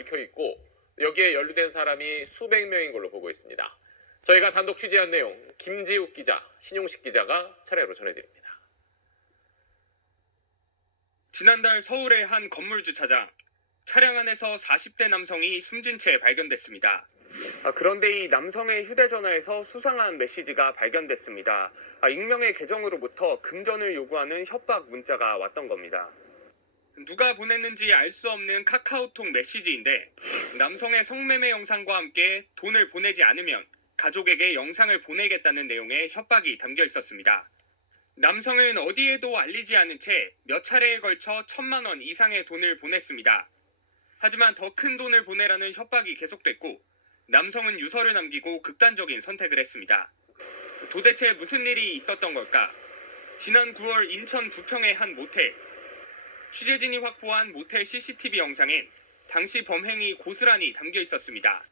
얽혀 있고 여기에 연루된 사람이 수백 명인 걸로 보고 있습니다. 저희가 단독 취재한 내용 김지욱 기자, 신용식 기자가 차례로 전해드립니다. 지난달 서울의 한 건물 주차장. 차량 안에서 40대 남성이 숨진 채 발견됐습니다. 그런데 이 남성의 휴대전화에서 수상한 메시지가 발견됐습니다. 익명의 계정으로부터 금전을 요구하는 협박 문자가 왔던 겁니다. 누가 보냈는지 알 수 없는 카카오톡 메시지인데 남성의 성매매 영상과 함께 돈을 보내지 않으면 가족에게 영상을 보내겠다는 내용의 협박이 담겨 있었습니다. 남성은 어디에도 알리지 않은 채 몇 차례에 걸쳐 1,000만 원 이상의 돈을 보냈습니다. 하지만 더 큰 돈을 보내라는 협박이 계속됐고 남성은 유서를 남기고 극단적인 선택을 했습니다. 도대체 무슨 일이 있었던 걸까? 지난 9월 인천 부평의 한 모텔. 취재진이 확보한 모텔 CCTV 영상엔 당시 범행이 고스란히 담겨 있었습니다.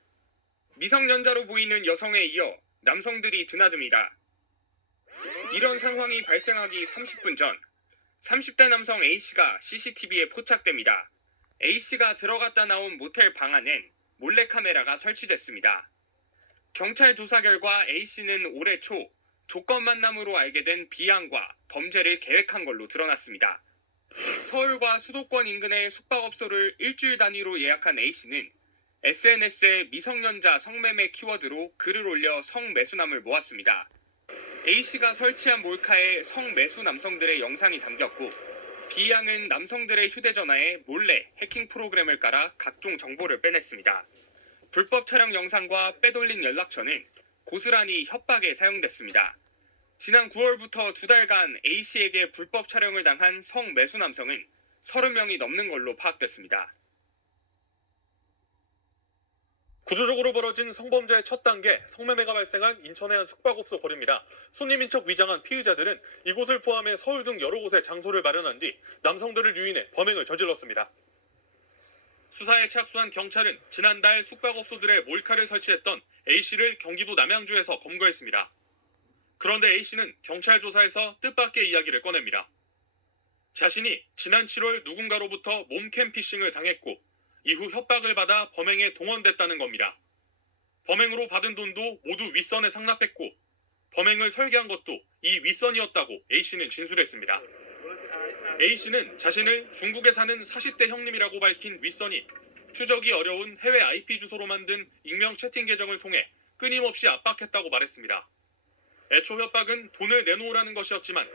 미성년자로 보이는 여성에 이어 남성들이 드나듭니다. 이런 상황이 발생하기 30분 전 30대 남성 A씨가 CCTV에 포착됩니다. A씨가 들어갔다 나온 모텔 방 안엔 몰래카메라가 설치됐습니다. 경찰 조사 결과 A씨는 올해 초 조건 만남으로 알게 된 B양과 범죄를 계획한 걸로 드러났습니다. 서울과 수도권 인근의 숙박업소를 일주일 단위로 예약한 A씨는 SNS에 미성년자 성매매 키워드로 글을 올려 성매수남을 모았습니다. A씨가 설치한 몰카에 성매수 남성들의 영상이 담겼고 B양은 남성들의 휴대전화에 몰래 해킹 프로그램을 깔아 각종 정보를 빼냈습니다. 불법 촬영 영상과 빼돌린 연락처는 고스란히 협박에 사용됐습니다. 지난 9월부터 2달간 A씨에게 불법 촬영을 당한 성매수 남성은 30명이 넘는 걸로 파악됐습니다. 구조적으로 벌어진 성범죄의 첫 단계, 성매매가 발생한 인천의 한 숙박업소 거리입니다. 손님인 척 위장한 피의자들은 이곳을 포함해 서울 등 여러 곳에 장소를 마련한 뒤 남성들을 유인해 범행을 저질렀습니다. 수사에 착수한 경찰은 지난달 숙박업소들의 몰카를 설치했던 A씨를 경기도 남양주에서 검거했습니다. 그런데 A씨는 경찰 조사에서 뜻밖의 이야기를 꺼냅니다. 자신이 지난 7월 누군가로부터 몸캠 피싱을 당했고 이후 협박을 받아 범행에 동원됐다는 겁니다. 범행으로 받은 돈도 모두 윗선에 상납했고 범행을 설계한 것도 이 윗선이었다고 A씨는 진술했습니다. A씨는 자신을 중국에 사는 40대 형님이라고 밝힌 윗선이 추적이 어려운 해외 IP 주소로 만든 익명 채팅 계정을 통해 끊임없이 압박했다고 말했습니다. 애초 협박은 돈을 내놓으라는 것이었지만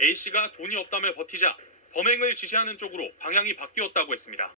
A씨가 돈이 없다며 버티자 범행을 지시하는 쪽으로 방향이 바뀌었다고 했습니다.